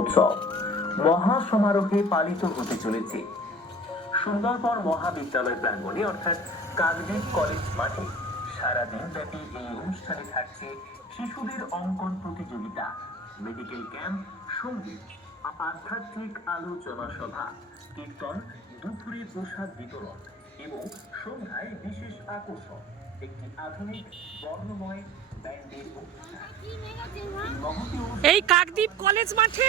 মহোৎসব মহা সমারোহে পালিত হতে চলেছে সুন্দরবন মহাবিদ্যালয় প্রাঙ্গণে অর্থাৎ কাকদ্বীপ কলেজ মাঠে। সারাদিন ব্যাপী এই অনুষ্ঠানে থাকছে শিশুদের অঙ্কন প্রতিযোগিতা, মেডিকেল ক্যাম্প, সঙ্গীত, আধ্যাত্মিক আলোচনা সভা, কীর্তন, দুপুরে প্রসাদ বিতরণ এবং সন্ধ্যায় বিশেষ আকর্ষণ একটি আধুনিক বর্ণময় ব্যান্ডের অনুষ্ঠান। এই কাকদ্বীপ কলেজ মাঠে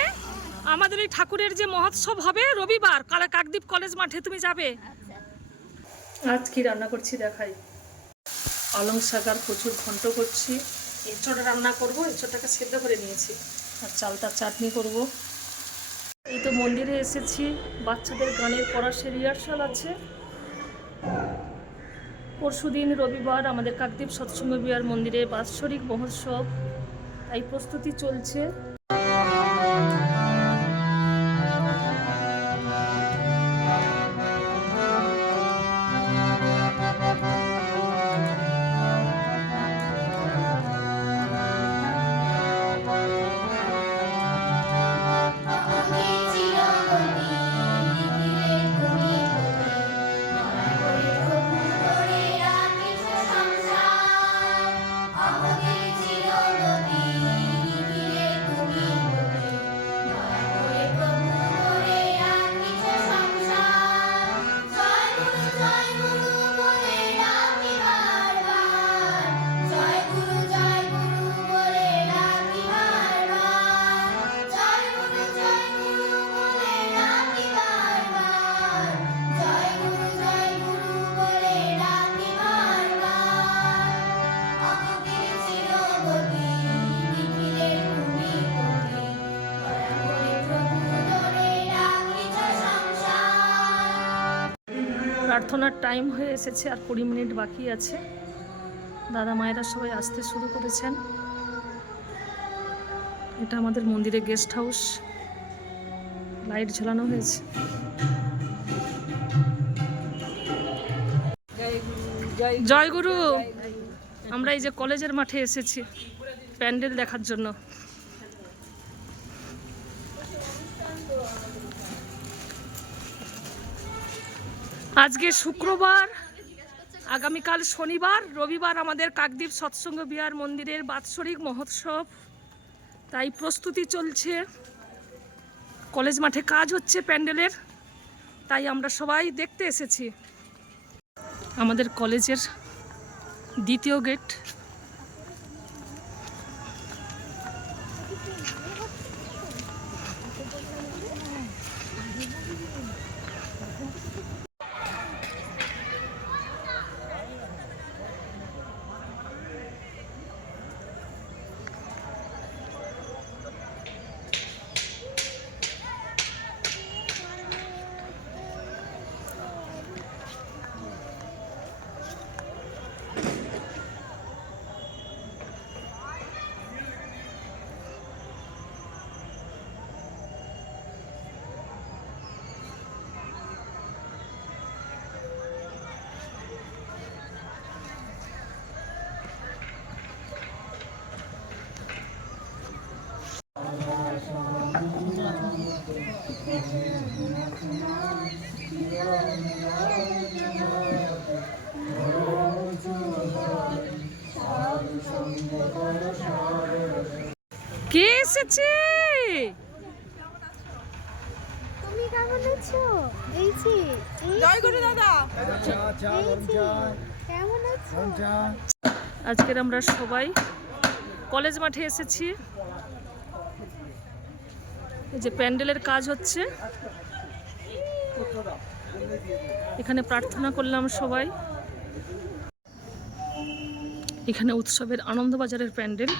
আমাদের এই ঠাকুরের যে মহোৎসব হবে রবিবার, কাকদ্বীপ কলেজ মাঠে তুমি যাবে। আজ কি রান্না করছি দেখাই। পালং শাক আর প্রচুর ঘন্ট করছি। এঁচড় রান্না করব, এঁচড়টাকে সেদ্ধ করে নিয়েছি, আর চালতার চাটনি করব। এই তো মন্দিরে এসেছি, বাচ্চাদের গানের পড়াশে রিহার্সাল আছে। পরশুদিন রবিবার আমাদের কাকদ্বীপ সৎসঙ্গ বিহার মন্দিরে বাৎসরিক মহোৎসব, তাই প্রস্তুতি চলছে। প্রার্থনার টাইম হয়ে এসেছে, আর 20 মিনিট বাকি আছে। দাদা মায়েরা সবাই আসতে শুরু করেছেন। এটা আমাদের মন্দিরের গেস্ট হাউস, লাইট ঝোলানো হয়েছে। জয় গুরু। আমরা এই যে কলেজের মাঠে এসেছি প্যান্ডেল দেখার জন্য। আজকে শুক্রবার, আগামীকাল শনিবার, রবিবার আমাদের কাকদ্বীপ সৎসঙ্গ বিহার মন্দিরের বাৎসরিক মহোৎসব, তাই প্রস্তুতি চলছে। কলেজ মাঠে কাজ হচ্ছে প্যান্ডেলের, তাই আমরা সবাই দেখতে এসেছি। আমাদের কলেজের দ্বিতীয় গেট। কে এসেছে? তুমি কেমন আছো? এইছি। জয় গুরু দাদা। কেমন আছো? আজকের আমরা সবাই কলেজ মাঠে এসেছি। এই যে প্যান্ডেলের কাজ হচ্ছে, এখানে প্রার্থনা করলাম সবাই। এখানে উৎসবের আনন্দবাজারের প্যান্ডেল,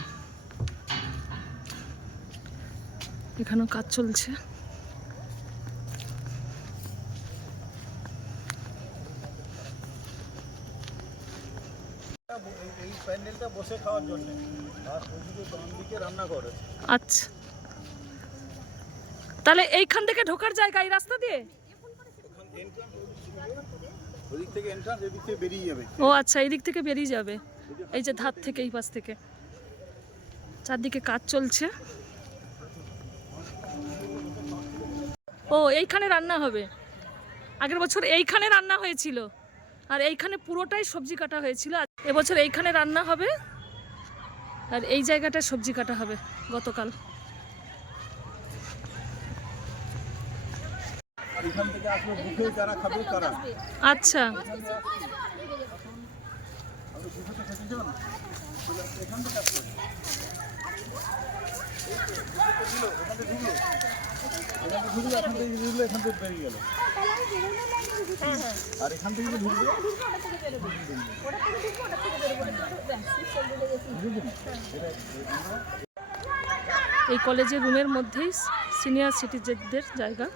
এখানেও কাজ চলছে। এই প্যান্ডেলটা বসে খাওয়ার জন্য, আর ওইদিকে ডান দিকে রান্না করে। আচ্ছা, তাহলে এইখান থেকে ঢোকার জায়গা এই রাস্তা দিয়ে? ওদিক থেকে এন্ট্রান্স, এদিক থেকে বেরিয়ে যাবে। ও আচ্ছা, এই দিক থেকে বেরিয়ে যাবে। এই যে ধার থেকে, এই পাশ থেকে। চারদিকে কাজ চলছে। ও এইখানে রান্না হবে, আগের বছর এইখানে রান্না হয়েছিল আর এইখানে পুরোটাই সবজি কাটা হয়েছিল। এবছর এইখানে রান্না হবে আর এই জায়গাটায় সবজি কাটা হবে গতকাল। আর এখান থেকে আসলে বুফে যারা খাবে তারা আচ্ছা, আপনি বুফেতে খেতে চান তাহলে এখান থেকে আসবেন। এখান থেকে ঢুকলো এখান থেকে ঢুকলো এখান থেকে বেরিয়ে গেল। আর এখান থেকে ঢুকবে এই কলেজের রুমের মধ্যেই সিনিয়র সিটিজেনদের জায়গা।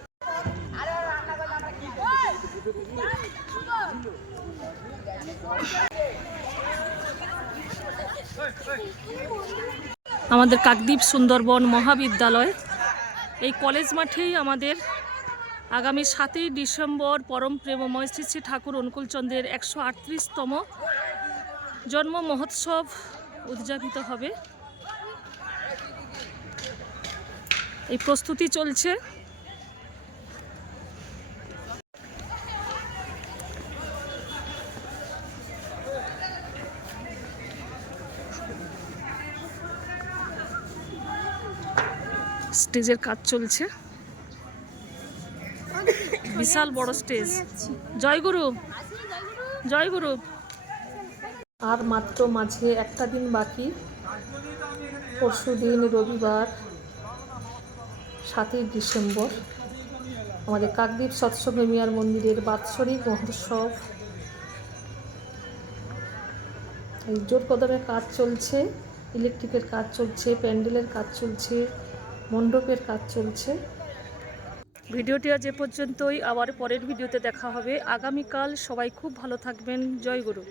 আমাদের কাকদ্বীপ সুন্দরবন মহাবিদ্যালয় এই কলেজ মাঠেই আমাদের আগামী 7ই ডিসেম্বর পরম প্রেমময় শ্রী শ্রী ঠাকুর অনুকূলচন্দ্রের 138তম জন্ম মহোৎসব উদযাপিত হবে। এই প্রস্তুতি চলছে। স্টেজের কাজ চলছে, বিশাল বড় স্টেজ। জয়গুরু, জয়গুরু। আর মাত্র মাঝে একটা দিন বাকি, পরশু দিন রবিবার 7ই ডিসেম্বর আমাদের কাকদ্বীপ সৎসঙ্গ মিয়ার মন্দিরের বাৎসরিক মহোৎসব। এই জোর কদমে কাজ চলছে, ইলেকট্রিকের কাজ চলছে, প্যান্ডেলের কাজ চলছে, মণ্ডপের কাজ চলছে। ভিডিওটি আজ এ পর্যন্তই, আবার পরের ভিডিওতে দেখা হবে আগামীকাল। সবাই খুব ভালো থাকবেন। জয় গুরু।